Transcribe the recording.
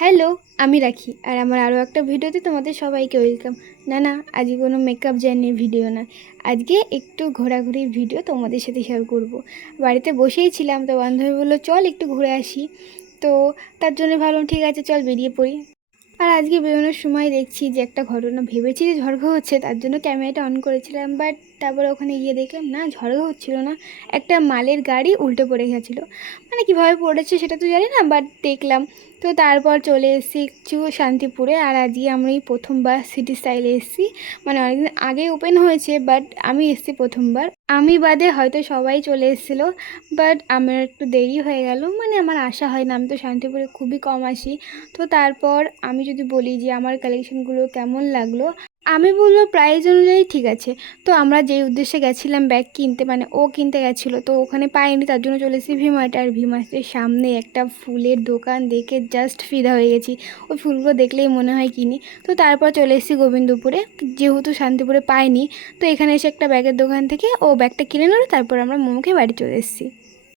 Hello, আমি রাখি আর আমার আরও একটা ভিডিওতে তোমাদের সবাইকে ওয়েলকাম। না, আজকে কোনো মেকআপ জার্নির ভিডিও না, আজকে একটু ঘোরাঘুরির ভিডিও তোমাদের সাথে শেয়ার করব। বাড়িতে বসেই ছিলাম, তো বান্ধবী বললো চল একটু ঘুরে আসি। তো তার জন্য ভাবলাম ঠিক আছে চল বেরিয়ে পড়ি। আর আজকে বেরোনোর সময় দেখছি যে একটা ঘটনা, ভেবেছি যে ঝড় হচ্ছে, তার জন্য ক্যামেরাটা অন করেছিলাম, বাট তারপরে ওখানে গিয়ে দেখলাম না, ঝড় হচ্ছিল না। একটা মালের গাড়ি উল্টে পড়ে গেছিলো, মানে কীভাবে পড়েছে সেটা তো জানি না, বাট দেখলাম। তো তারপর চলে এসেছি একটু শান্তিপুরে। আর আজকে আমি প্রথমবার সিটি স্টাইলে এসেছি, মানে অনেকদিন আগে ওপেন হয়েছে, বাট আমি এসেছি প্রথমবার। আমি বাদে হয়তো সবাই চলে এসেছিলো, বাট আমার একটু দেরি হয়ে গেল, মানে আমার আসা হয় না, আমি তো শান্তিপুরে খুবই কম আসি। তো তারপর আমি যদি বলি যে আমার কালেকশানগুলো কেমন লাগলো, আমি বলবো প্রাইস অনুযায়ী ঠিক আছে। তো আমরা যেই উদ্দেশ্যে গেছিলাম ব্যাগ কিনতে, মানে ও কিনতে গেছিলো, তো ওখানে পাইনি, তার জন্য চলে এসেছি ভিমার্ট। আর ভিমার্টের সামনে একটা ফুলের দোকান দেখে জাস্ট ফিদা হয়ে গেছি, ওই ফুলগুলো দেখলেই মনে হয় কিনি। তো তারপর চলে এসেছি গোবিন্দপুরে, যেহেতু শান্তিপুরে পাইনি, তো এখানে এসে একটা ব্যাগের দোকান থেকে ও ব্যাগটা কিনে নিল, তারপর আমরা মোমোকে বাড়ি চলে এসেছি।